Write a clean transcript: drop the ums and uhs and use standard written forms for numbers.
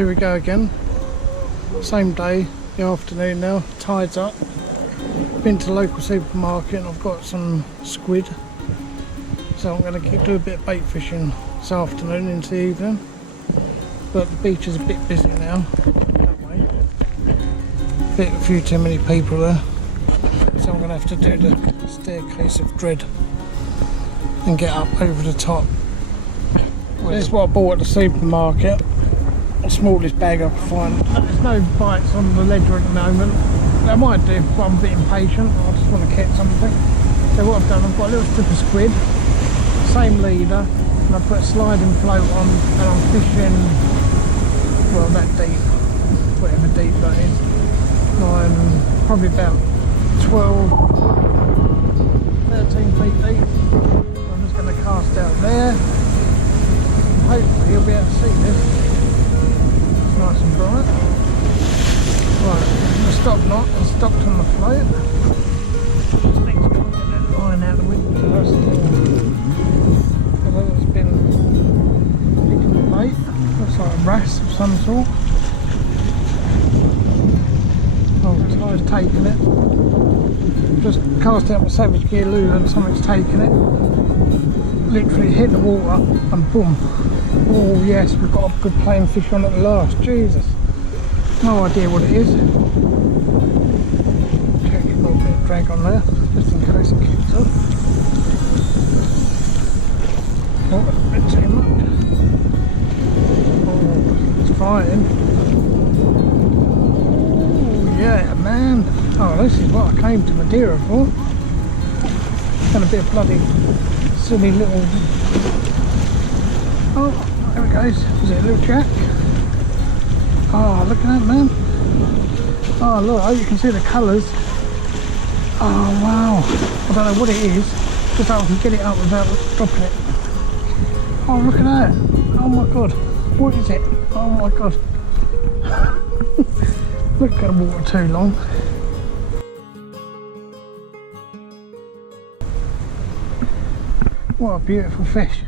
Here we go again. Same day, the afternoon now, tide's up. Been to the local supermarket and I've got some squid. So I'm going to do a bit of bait fishing this afternoon into the evening. But the beach is a bit busy now, that way. A few too many people there. So I'm going to have to do the staircase of dread and get up over the top. This is what I bought at the supermarket. The smallest bag I could find. There's no bites on the ledger at the moment. I might do if I'm a bit impatient. I just want to catch something. So what I've done, I've got a little strip of squid, same leader, and I put a sliding float on, and I'm fishing, well, that deep, whatever deep that is. I'm probably about 12, 13 feet deep. I'm just going to cast out there. Hopefully you'll be able to see this. It's nice and bright. Right, the stop knot is stopped on the float. Just need to get that line out the window first. Although it's been picking the bait. Looks like a wrasse of some sort. Oh, the tide's taking it. Just cast out my Savage Gear lure and something's taking it. Literally hit the water and boom. Oh yes, we've got a good playing fish on at last. Jesus. No idea what it is. Check it, a little bit of drag on there, just in case it kicks off. Oh, that's a bit too much. Oh, it's fighting. Oh yeah, man. Oh, this is what I came to Madeira for. It's going to be a bloody silly little... Oh, there it goes. Is it a little jack? Oh, look at that, man. Oh, look, oh, you can see the colours. Oh, wow. I don't know what it is, just so I can get it up without dropping it. Oh, look at that. Oh, my God. What is it? Oh, my God. Look at the water too long. What a beautiful fish.